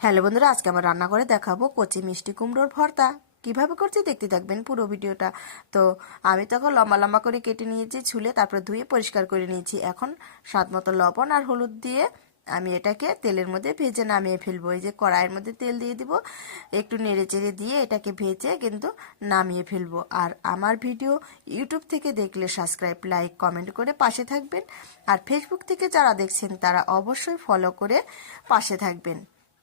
Hello বন্ধুরা, আজকে আমার রান্না করে দেখাবো কচি মিষ্টি কুমড়োর ভর্তা। কিভাবে করছি দেখতে থাকবেন পুরো ভিডিওটা। তো আমি তখন লম্বা লম্বা করে কেটে নিয়েছি, ছুলে তারপরে ধুয়ে পরিষ্কার করে নিয়েছি। এখন স্বাদ মতো লবণ আর হলুদ দিয়ে আমি এটাকে তেলের মধ্যে ভেজে নামিয়ে ফেলবো। এই যে কড়াইয়ের মধ্যে তেল দিয়ে দিব, একটু নেড়ে চেড়ে দিয়ে এটাকে ভেজে কিন্তু নামিয়ে ফেলবো। আর আমার ভিডিও ইউটিউব থেকে দেখলে সাবস্ক্রাইব, লাইক, কমেন্ট করে পাশে থাকবেন। আর ফেসবুক থেকে যারা দেখছেন তারা অবশ্যই ফলো করে পাশে থাকবেন।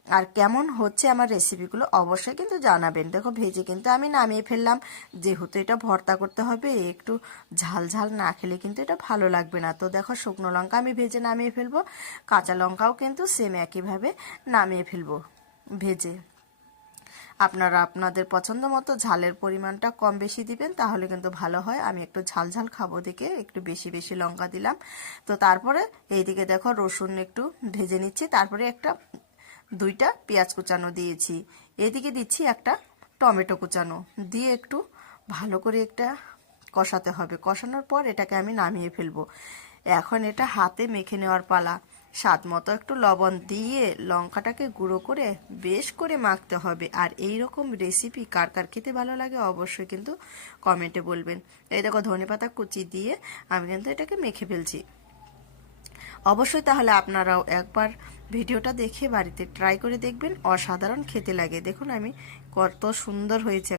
আর কেমন হচ্ছে আমার রেসিপিগুলো অবশ্যই কিন্তু জানাবেন। দেখো ভেজে কিন্তু আমি নামিয়ে ফেললাম। যেহেতু এটা ভর্তা করতে হবে, একটু ঝাল ঝাল না খেলে কিন্তু এটা ভালো লাগবে না। তো দেখো শুকনো লঙ্কা আমি ভেজে নামিয়ে ফেলবো, কাঁচা লঙ্কাও কিন্তু সেম একইভাবে নামিয়ে ফেলবো ভেজে। আপনারা আপনাদের পছন্দ মতো ঝালের পরিমাণটা কম বেশি দিবেন, তাহলে কিন্তু ভালো হয়। আমি একটু ঝাল ঝাল খাবো দেখে একটু বেশি বেশি লঙ্কা দিলাম। তো তারপরে এইদিকে দেখো রসুন একটু ভেজে নিচ্ছি, তারপরে দুইটা পেঁয়াজ কুচানো দিয়েছি, এদিকে দিচ্ছি একটা টমেটো কুচানো দিয়ে একটু ভালো করে একটা কষাতে হবে। কষানোর পর এটাকে আমি নামিয়ে ফেলবো। এখন এটা হাতে মেখে নেওয়ার পালা। স্বাদ মতো একটু লবণ দিয়ে লঙ্কাটাকে গুঁড়ো করে বেশ করে মাখতে হবে। আর এই রকম রেসিপি কার কার খেতে ভালো লাগে অবশ্যই কিন্তু কমেন্টে বলবেন। এই দেখো ধনেপাতা কুচি দিয়ে আমি কিন্তু এটাকে মেখে ফেলছি। অবশ্যই তাহলে আপনারাও একবার ভিডিওটা দেখে বাড়িতে ট্রাই করে দেখবেন, অসাধারণ খেতে লাগে। দেখুন আমি কত সুন্দর হয়েছে।